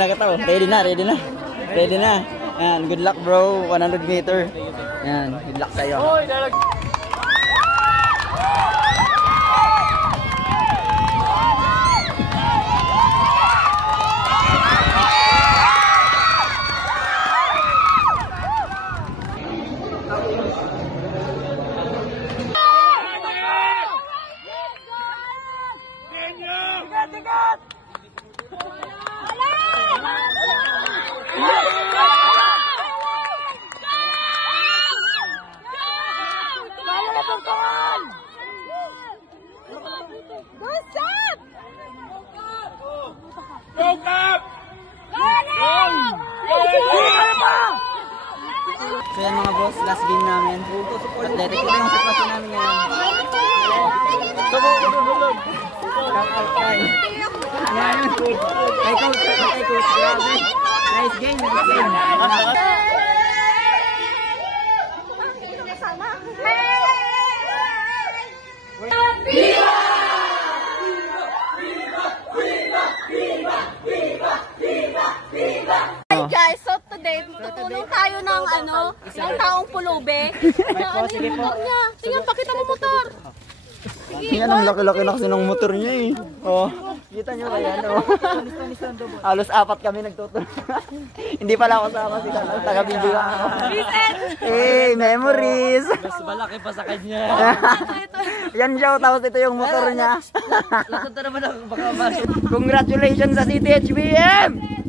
muna kita. Oh. Ready na, ready na. Ready na. Yan, good luck bro. 100 meter. Yan, good luck sa'yo. So yan mga boss, last game namin. Athletic ito yung sitwasyon namin ngayon. Kakakay. Ano yun? Kay coach, kay coach. Grabe. Nice game, nice game. Hi guys, so today tutulong tayo ng ng taong pulube. Sige po. Tingnan, pakita mo motor. Yan ang laki-laki na kasi ng motor niya eh. Oh, kita nyo kaya no. Halos 4 kami nagtutulong. Hindi pala ako sama sila. Taga-video ako. Hey, memories. Mas malaki pa sa kanya. Yan siya, tapos ito yung motor niya. Lasot na naman ako baka mas. Congratulations sa CTHBM!